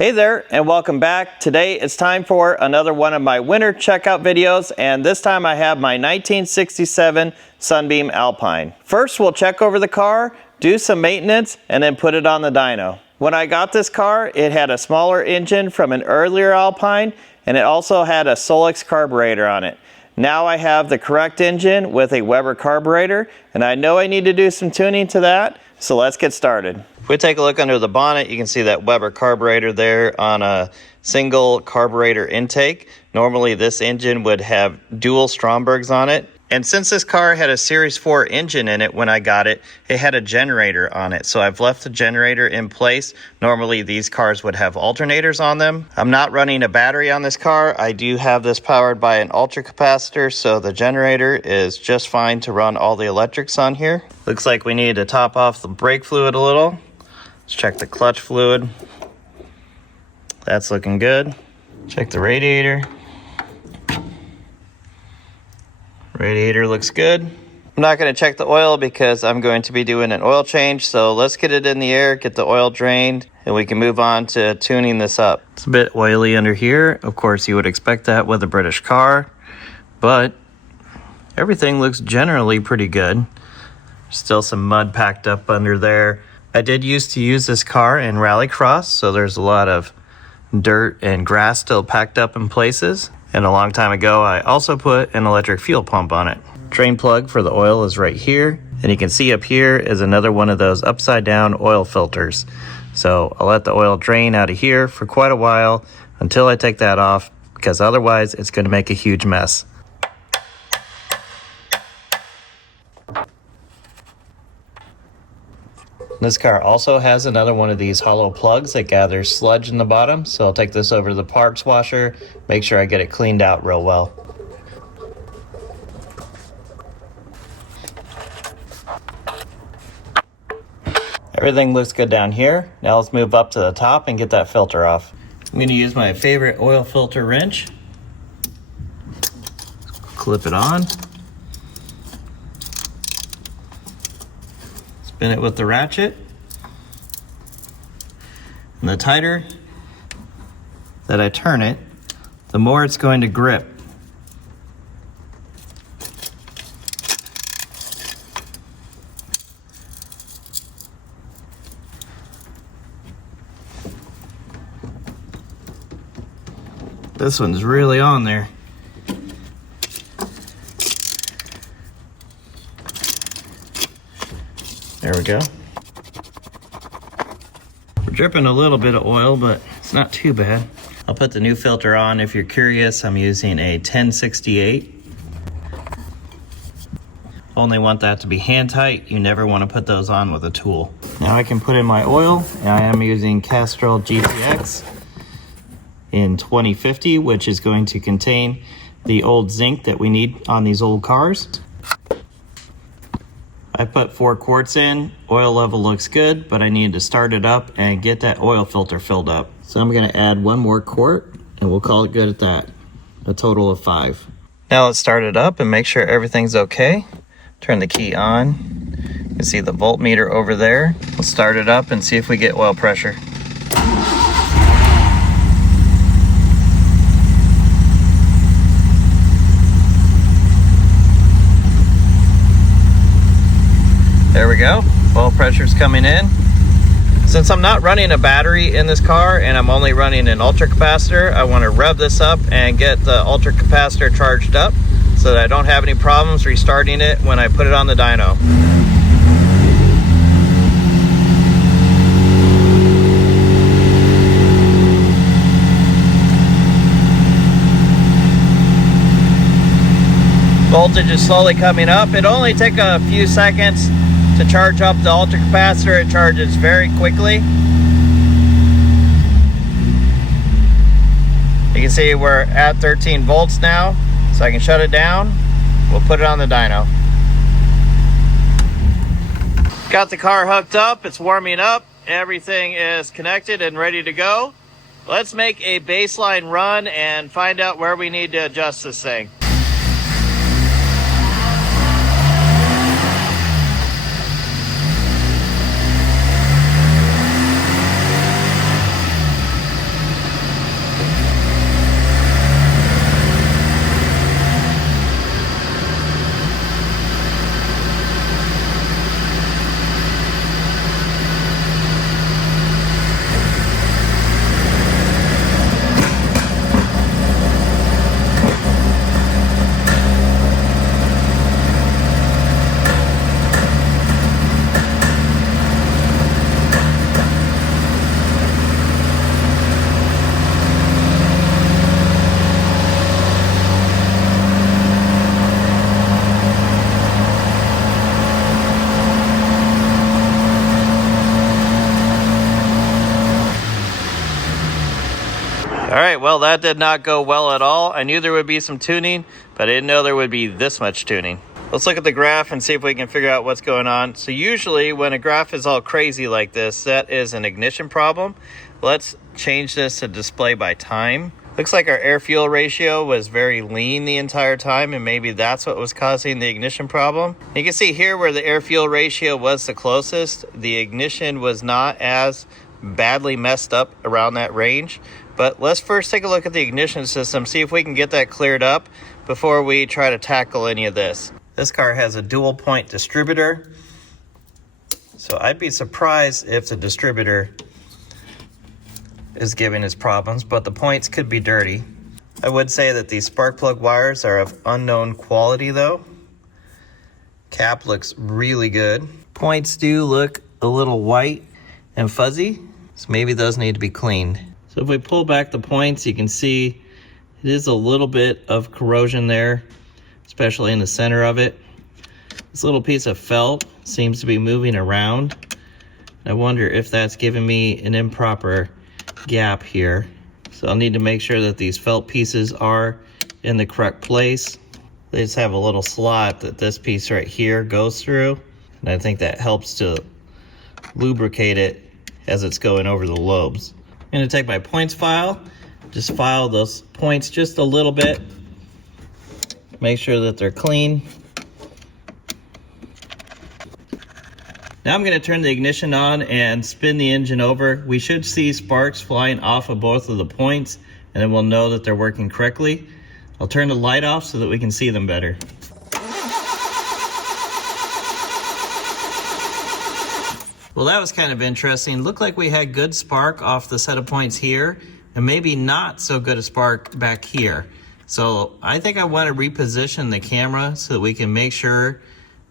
Hey there and welcome back. Today it's time for another one of my winter checkout videos, and this time I have my 1967 Sunbeam Alpine. First we'll check over the car, do some maintenance, and then put it on the dyno. When I got this car, it had a smaller engine from an earlier Alpine, and it also had a Solix carburetor on it. Now I have the correct engine with a Weber carburetor, and I know I need to do some tuning to that, so let's get started. If we take a look under the bonnet, you can see that Weber carburetor there on a single carburetor intake. Normally this engine would have dual Strombergs on it. And since this car had a Series 4 engine in it when I got it, it had a generator on it. So I've left the generator in place. Normally these cars would have alternators on them. I'm not running a battery on this car. I do have this powered by an ultra capacitor, so the generator is just fine to run all the electrics on here. Looks like we need to top off the brake fluid a little. Let's check the clutch fluid. That's looking good. Check the radiator. Radiator looks good. I'm not going to check the oil because I'm going to be doing an oil change, so let's get it in the air, get the oil drained, and we can move on to tuning this up. It's a bit oily under here. Of course, you would expect that with a British car, but everything looks generally pretty good. Still some mud packed up under there. I did used to use this car in rallycross, so there's a lot of dirt and grass still packed up in places. And a long time ago, I also put an electric fuel pump on it. Drain plug for the oil is right here. And you can see up here is another one of those upside down oil filters. So I'll let the oil drain out of here for quite a while until I take that off, because otherwise it's going to make a huge mess. This car also has another one of these hollow plugs that gathers sludge in the bottom, so I'll take this over to the parts washer, make sure I get it cleaned out real well. Everything looks good down here. Now let's move up to the top and get that filter off. I'm going to use my favorite oil filter wrench. Clip it on. Spin it with the ratchet, and the tighter that I turn it, the more it's going to grip. This one's really on there. There we go. We're dripping a little bit of oil, but it's not too bad. I'll put the new filter on. If you're curious, I'm using a 1068. Only want that to be hand tight. You never want to put those on with a tool. Now I can put in my oil. I am using Castrol GTX in 2050, which is going to contain the old zinc that we need on these old cars. I put 4 quarts in. Oil level looks good, but I need to start it up and get that oil filter filled up. So I'm going to add 1 more quart and we'll call it good at that. A total of 5. Now let's start it up and make sure everything's okay. Turn the key on. You can see the voltmeter over there. We'll start it up and see if we get oil pressure. There we go, oil pressure's coming in. Since I'm not running a battery in this car and I'm only running an ultra capacitor, I want to rev this up and get the ultra capacitor charged up so that I don't have any problems restarting it when I put it on the dyno. Voltage is slowly coming up. It'll only take a few seconds to charge up the ultra capacitor. It charges very quickly. You can see we're at 13 volts now, so I can shut it down. We'll put it on the dyno. Got the car hooked up, it's warming up, everything is connected and ready to go. Let's make a baseline run and find out where we need to adjust this thing. All right, well, that did not go well at all. I knew there would be some tuning, but I didn't know there would be this much tuning. Let's look at the graph and see if we can figure out what's going on. So usually when a graph is all crazy like this, that is an ignition problem. Let's change this to display by time. Looks like our air-fuel ratio was very lean the entire time, and maybe that's what was causing the ignition problem. You can see here where the air-fuel ratio was the closest, the ignition was not as badly messed up around that range. But let's first take a look at the ignition system, see if we can get that cleared up before we try to tackle any of this. This car has a dual point distributor, so I'd be surprised if the distributor is giving us problems, but the points could be dirty. I would say that these spark plug wires are of unknown quality though. Cap looks really good. Points do look a little white and fuzzy, so maybe those need to be cleaned. So if we pull back the points, you can see it is a little bit of corrosion there, especially in the center of it. This little piece of felt seems to be moving around. I wonder if that's giving me an improper gap here. So I'll need to make sure that these felt pieces are in the correct place. They just have a little slot that this piece right here goes through, and I think that helps to lubricate it as it's going over the lobes. I'm going to take my points file, just file those points just a little bit, make sure that they're clean. Now I'm going to turn the ignition on and spin the engine over. We should see sparks flying off of both of the points, and then we'll know that they're working correctly. I'll turn the light off so that we can see them better. Well, that was kind of interesting. Looked like we had good spark off the set of points here, and maybe not so good a spark back here. So I think I want to reposition the camera so that we can make sure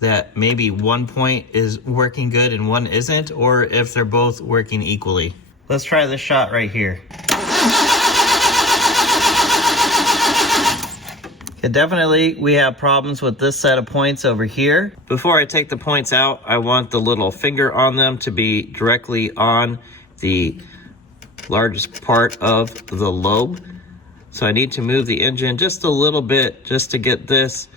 that maybe one point is working good and one isn't, or if they're both working equally. Let's try this shot right here. Okay, definitely we have problems with this set of points over here. Before I take the points out, I want the little finger on them to be directly on the largest part of the lobe. So I need to move the engine just a little bit just to get this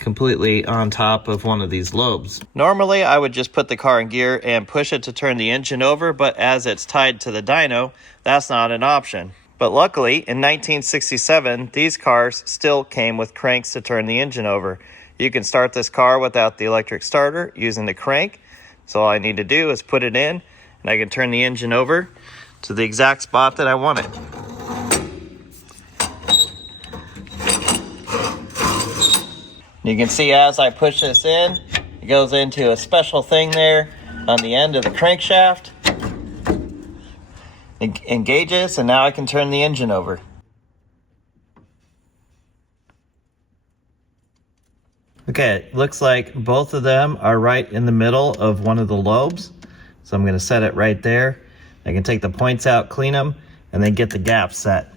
completely on top of one of these lobes. Normally I would just put the car in gear and push it to turn the engine over, but as it's tied to the dyno, that's not an option. But luckily in 1967 these cars still came with cranks to turn the engine over. You can start this car without the electric starter using the crank, so all I need to do is put it in and I can turn the engine over to the exact spot that I want it. You can see as I push this in, it goes into a special thing there on the end of the crankshaft. It engages, and now I can turn the engine over. Okay, looks like both of them are right in the middle of one of the lobes. So I'm going to set it right there. I can take the points out, clean them, and then get the gap set.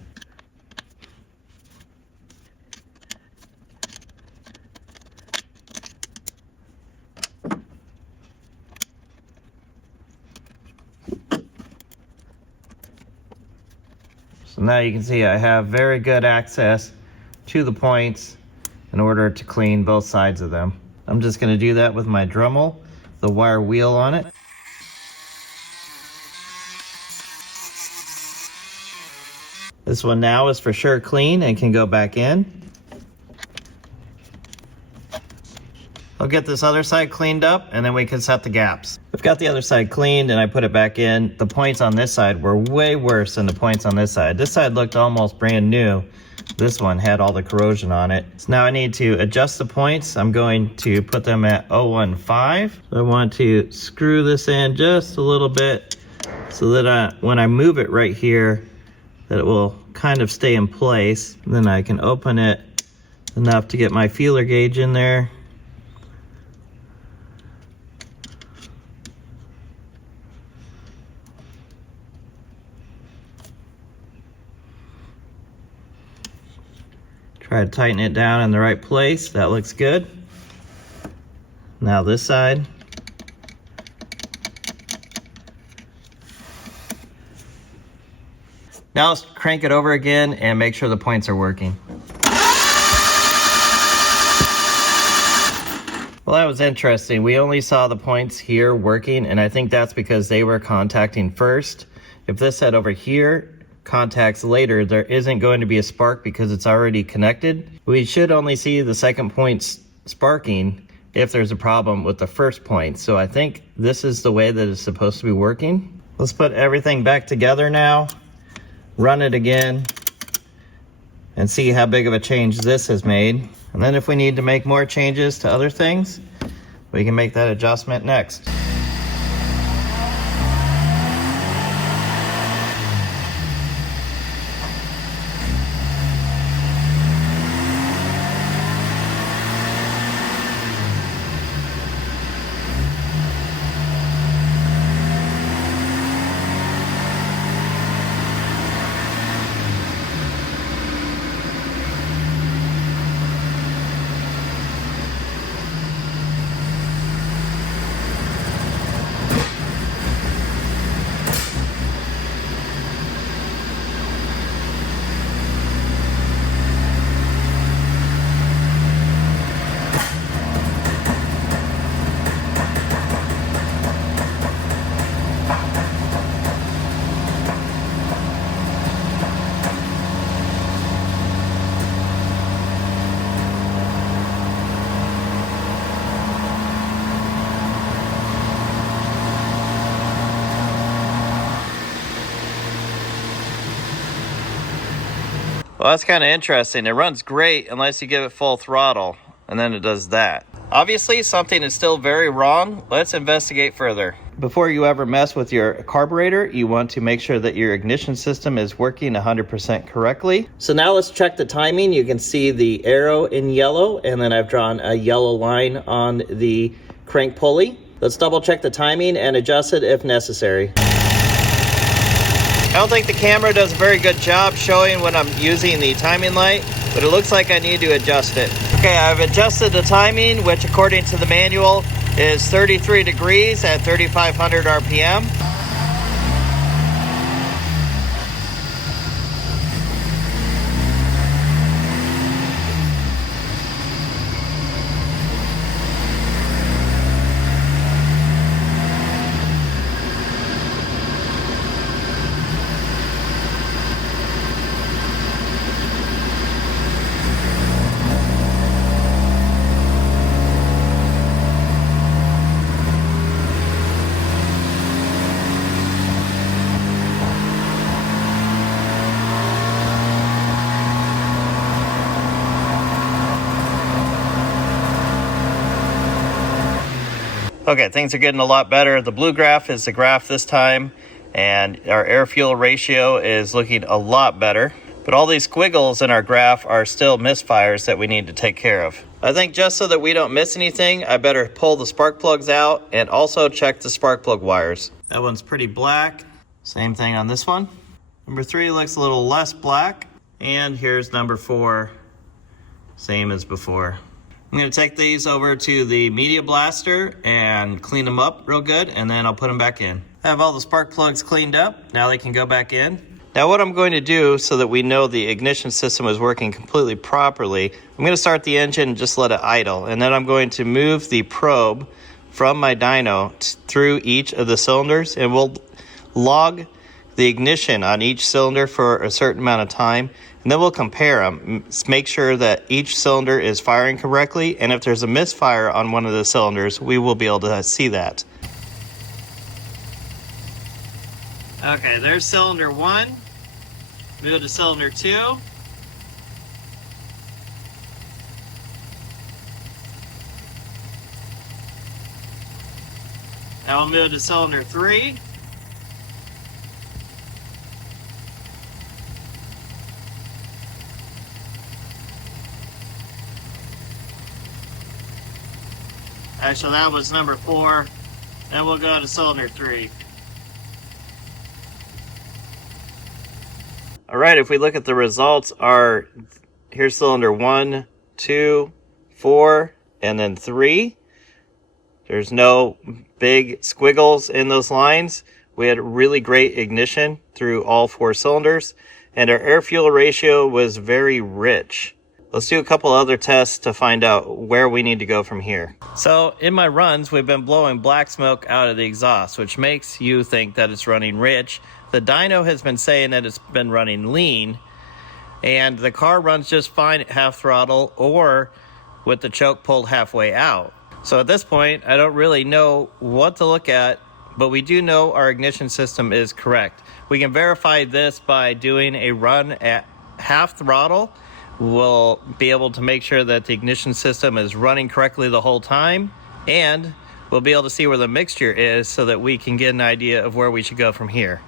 So now you can see I have very good access to the points in order to clean both sides of them. I'm just going to do that with my Dremel, the wire wheel on it. This one now is for sure clean and can go back in. I'll get this other side cleaned up and then we can set the gaps. I've got the other side cleaned and I put it back in. The points on this side were way worse than the points on this side. This side looked almost brand new. This one had all the corrosion on it. So now I need to adjust the points. I'm going to put them at 015. So I want to screw this in just a little bit so that when I move it right here, that it will kind of stay in place. And then I can open it enough to get my feeler gauge in there. Try to tighten it down in the right place. That looks good. Now this side. Now let's crank it over again and make sure the points are working. Well, that was interesting. We only saw the points here working, and I think that's because they were contacting first. If this had over here contacts later, there isn't going to be a spark because it's already connected. We should only see the second point sparking if there's a problem with the first point. So I think this is the way that it's supposed to be working. Let's put everything back together now, run it again, and see how big of a change this has made. And then if we need to make more changes to other things, we can make that adjustment next. Well, that's kind of interesting. It runs great unless you give it full throttle, and then it does that. Obviously, something is still very wrong. Let's investigate further. Before you ever mess with your carburetor, you want to make sure that your ignition system is working 100% correctly. So now let's check the timing. You can see the arrow in yellow, and then I've drawn a yellow line on the crank pulley. Let's double check the timing and adjust it if necessary. I don't think the camera does a very good job showing when I'm using the timing light, but it looks like I need to adjust it. Okay, I've adjusted the timing, which according to the manual is 33 degrees at 3,500 RPM. Okay, things are getting a lot better. The blue graph is the graph this time, and our air-fuel ratio is looking a lot better. But all these squiggles in our graph are still misfires that we need to take care of. I think just so that we don't miss anything, I better pull the spark plugs out and also check the spark plug wires. That one's pretty black. Same thing on this one. Number 3 looks a little less black. And here's number 4, same as before. I'm going to take these over to the media blaster and clean them up real good, and then I'll put them back in. I have all the spark plugs cleaned up. Now they can go back in. Now what I'm going to do so that we know the ignition system is working completely properly, I'm going to start the engine and just let it idle, and then I'm going to move the probe from my dyno through each of the cylinders, and we'll log the ignition on each cylinder for a certain amount of time, and then we'll compare them, make sure that each cylinder is firing correctly, and if there's a misfire on one of the cylinders, we will be able to see that. Okay, there's cylinder 1. Move to cylinder 2. Now we'll move to cylinder 3. Actually, that was number 4. Then we'll go to cylinder 3. All right, if we look at the results, here's cylinder 1, 2, 4, and then 3. There's no big squiggles in those lines, We had really great ignition through all 4 cylinders, and our air-fuel ratio was very rich. Let's do a couple other tests to find out where we need to go from here. So in my runs, we've been blowing black smoke out of the exhaust, which makes you think that it's running rich. The dyno has been saying that it's been running lean, and the car runs just fine at half throttle or with the choke pulled halfway out. So at this point, I don't really know what to look at, but we do know our ignition system is correct. We can verify this by doing a run at half throttle. We'll be able to make sure that the ignition system is running correctly the whole time, and we'll be able to see where the mixture is so that we can get an idea of where we should go from here.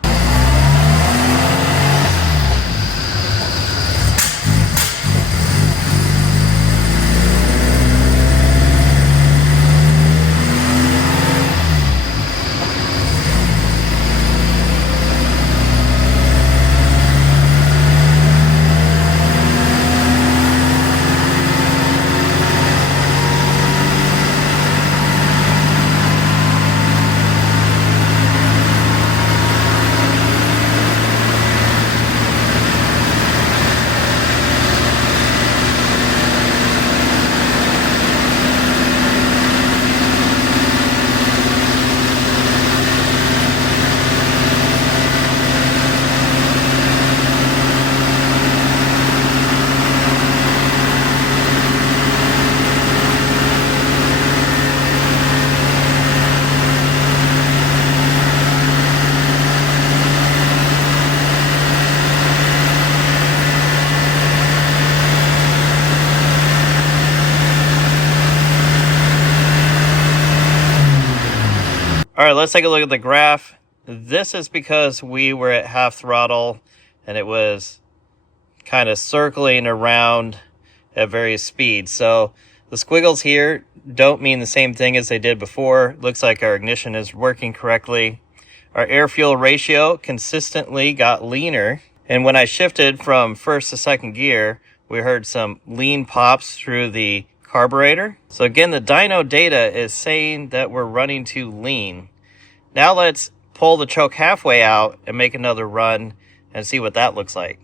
All right, let's take a look at the graph. This is because we were at half throttle and it was kind of circling around at various speeds. So the squiggles here don't mean the same thing as they did before. Looks like our ignition is working correctly. Our air-fuel ratio consistently got leaner. And when I shifted from first to second gear, we heard some lean pops through the carburetor. So again, the dyno data is saying that we're running too lean. Now let's pull the choke halfway out and make another run and see what that looks like.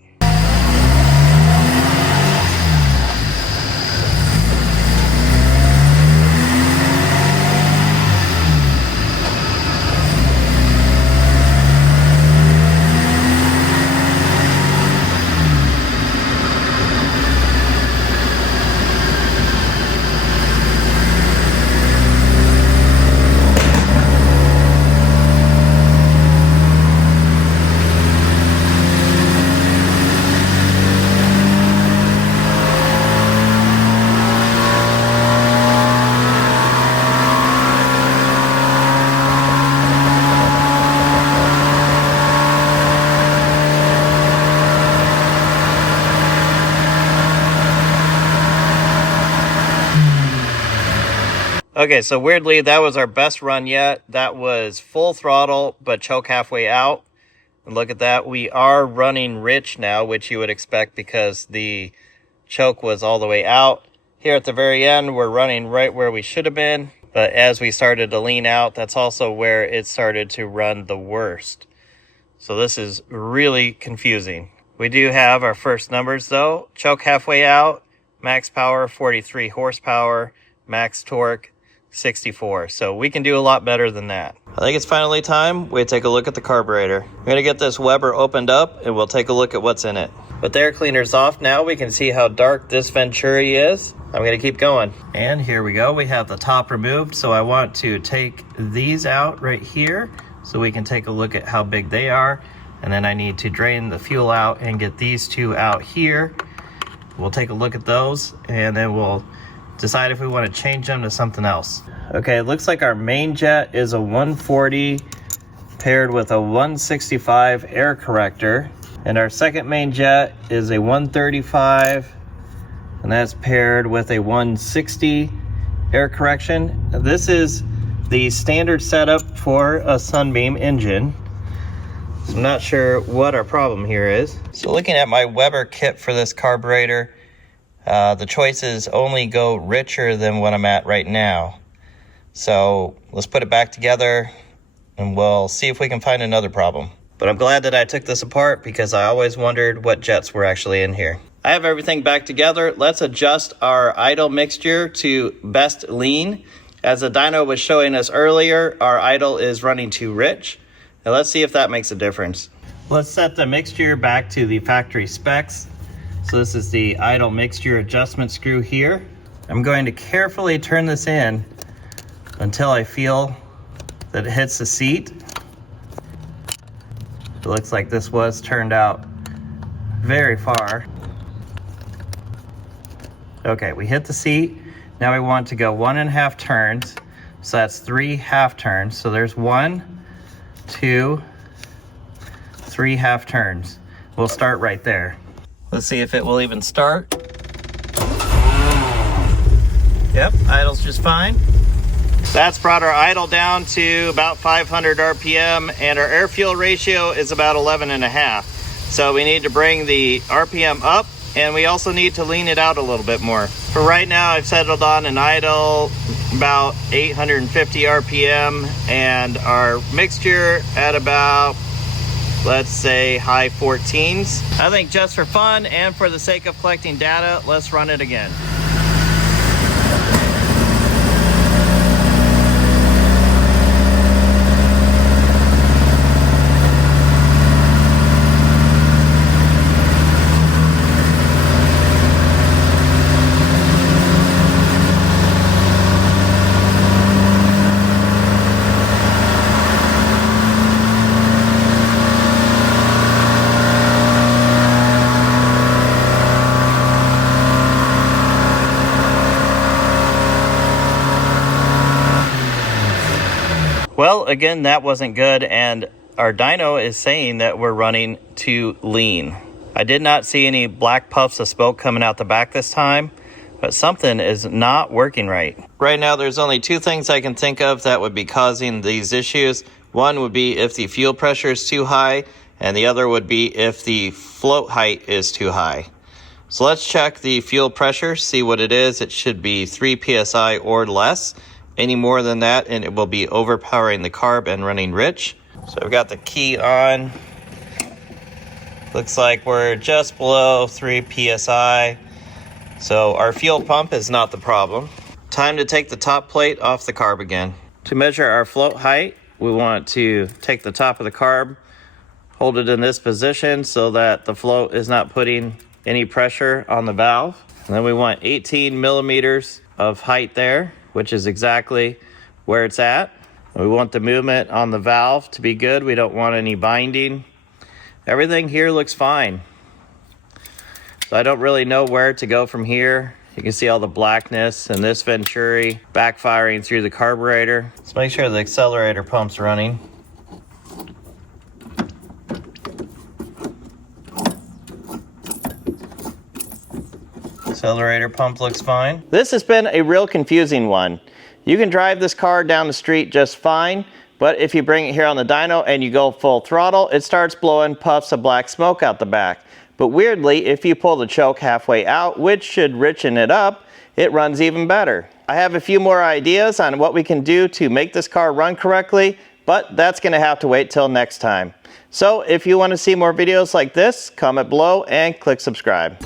Okay, so weirdly, that was our best run yet. That was full throttle, but choke halfway out. And look at that, we are running rich now, which you would expect because the choke was all the way out. Here at the very end, we're running right where we should have been. But as we started to lean out, that's also where it started to run the worst. So this is really confusing. We do have our first numbers though. Choke halfway out, max power 43 horsepower, max torque 64. So we can do a lot better than that. I think it's finally time we take a look at the carburetor. I'm going to get this Weber opened up and we'll take a look at what's in it. With the air cleaners off now, we can see how dark this Venturi is. I'm going to keep going. And here we go. We have the top removed. So I want to take these out right here so we can take a look at how big they are. And then I need to drain the fuel out and get these two out here. We'll take a look at those and then we'll decide if we want to change them to something else. Okay, it looks like our main jet is a 140 paired with a 165 air corrector. And our second main jet is a 135 and that's paired with a 160 air correction. This is the standard setup for a Sunbeam engine. So I'm not sure what our problem here is. So looking at my Weber kit for this carburetor, the choices only go richer than what I'm at right now. So let's put it back together and we'll see if we can find another problem. But I'm glad that I took this apart because I always wondered what jets were actually in here. I have everything back together. Let's adjust our idle mixture to best lean. As the dyno was showing us earlier, our idle is running too rich. Now let's see if that makes a difference. Let's set the mixture back to the factory specs. So this is the idle mixture adjustment screw here. I'm going to carefully turn this in until I feel that it hits the seat. It looks like this was turned out very far. Okay, we hit the seat. Now we want to go 1.5 turns. So that's 3 half turns. So there's 1, 2, 3 half turns. We'll start right there. Let's see if it will even start. Yep, idle's just fine. That's brought our idle down to about 500 RPM, and our air fuel ratio is about 11.5. So we need to bring the RPM up, and we also need to lean it out a little bit more. For right now, I've settled on an idle about 850 RPM, and our mixture at about, let's say, high 14s. I think just for fun and for the sake of collecting data, let's run it again. Well, again, that wasn't good, and our dyno is saying that we're running too lean. I did not see any black puffs of smoke coming out the back this time, but something is not working right. Right now, there's only 2 things I can think of that would be causing these issues. One would be if the fuel pressure is too high, and the other would be if the float height is too high. So let's check the fuel pressure, see what it is. It should be 3 psi or less. Any more than that and it will be overpowering the carb and running rich. So I've got the key on. Looks like we're just below 3 psi. So our fuel pump is not the problem. Time to take the top plate off the carb again. To measure our float height, we want to take the top of the carb, hold it in this position so that the float is not putting any pressure on the valve. And then we want 18 millimeters of height there, which is exactly where it's at. We want the movement on the valve to be good. We don't want any binding. Everything here looks fine. So I don't really know where to go from here. You can see all the blackness and this venturi backfiring through the carburetor. Let's make sure the accelerator pump's running. Accelerator pump looks fine. This has been a real confusing one. You can drive this car down the street just fine, but if you bring it here on the dyno and you go full throttle, it starts blowing puffs of black smoke out the back. But weirdly, if you pull the choke halfway out, which should richen it up, it runs even better. I have a few more ideas on what we can do to make this car run correctly, but that's gonna have to wait till next time. So if you want to see more videos like this, comment below and click subscribe.